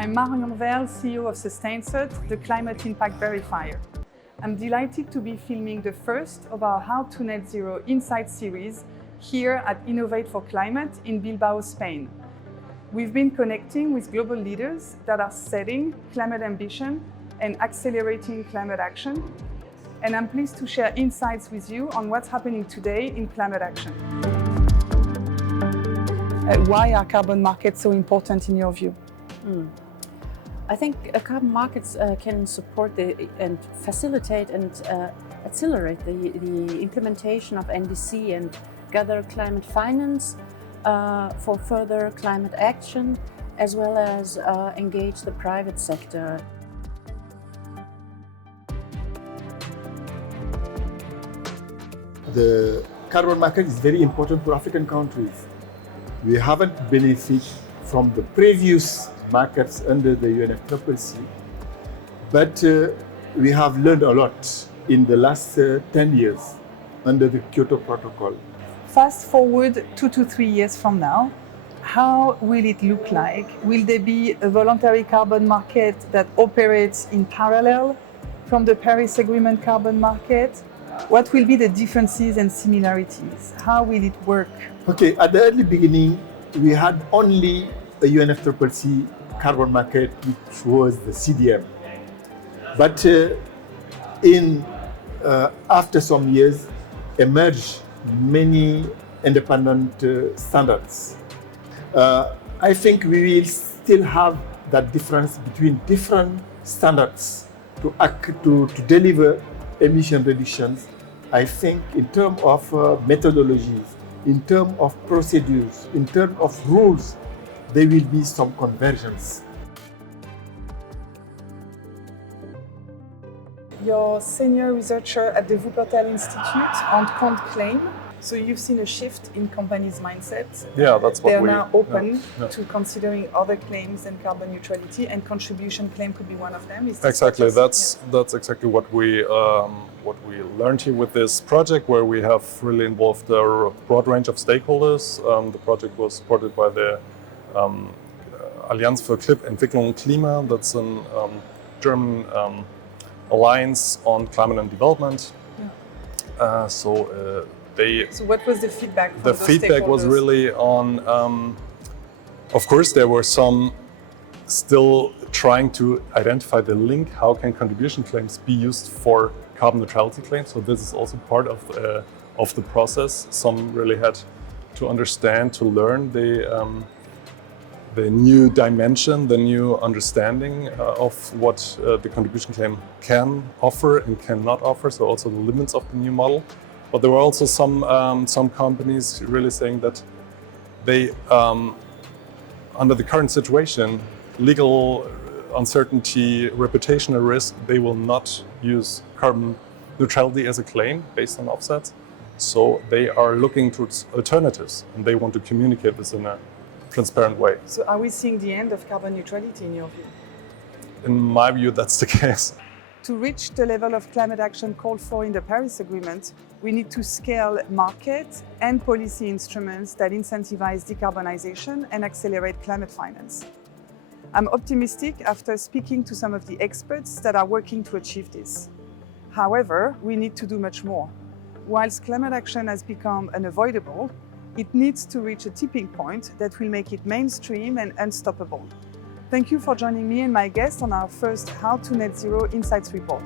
I'm Marion Verles, CEO of SustainCert, the Climate Impact Verifier. I'm delighted to be filming the first of our How to Net Zero Insight series here at Innovate4Climate in Bilbao, Spain. We've been connecting with global leaders that are setting climate ambition and accelerating climate action. And I'm pleased to share insights with you on what's happening today in climate action. Why are carbon markets so important in your view? I think carbon markets can support and facilitate and accelerate the implementation of NDC and gather climate finance for further climate action, as well as engage the private sector. The carbon market is very important for African countries. We haven't benefited from the previous markets under the UNFCCC, but we have learned a lot in the last 10 years under the Kyoto Protocol. Fast forward 2 to 3 years from now, how will it look like? Will there be a voluntary carbon market that operates in parallel from the Paris Agreement carbon market? What will be the differences and similarities? How will it work? Okay, at the early beginning, we had only a UNFCCC carbon market, which was the CDM. But after some years, emerged many independent standards. I think we will still have that difference between different standards to deliver emission reductions. I think in terms of methodologies, in terms of procedures, in terms of rules, there will be some convergence. You're senior researcher at the Wuppertal Institute on cont claim. So you've seen a shift in companies' mindsets. Yeah, that's what they're now open yeah. to considering other claims than carbon neutrality, and contribution claim could be one of them. Is this exactly. That's exactly what we learned here with this project, where we have really involved a broad range of stakeholders. The project was supported by the Allianz für Entwicklung und Klima. That's a German alliance on climate and development. Yeah. So what was the feedback from the those feedback was really on, of course, there were some still trying to identify the link. How can contribution claims be used for carbon neutrality claims? So this is also part of the process. Some really had to understand, to learn the new dimension, the new understanding of what the contribution claim can offer and cannot offer. So also the limits of the new model. But there were also some companies really saying that they, under the current situation, legal uncertainty, reputational risk, they will not use carbon neutrality as a claim based on offsets. So they are looking towards alternatives, and they want to communicate this in a transparent way. So are we seeing the end of carbon neutrality in your view? In my view, that's the case. To reach the level of climate action called for in the Paris Agreement, we need to scale market and policy instruments that incentivize decarbonization and accelerate climate finance. I'm optimistic after speaking to some of the experts that are working to achieve this. However, we need to do much more. Whilst climate action has become unavoidable, it needs to reach a tipping point that will make it mainstream and unstoppable. Thank you for joining me and my guest on our first How to Net Zero Insights report.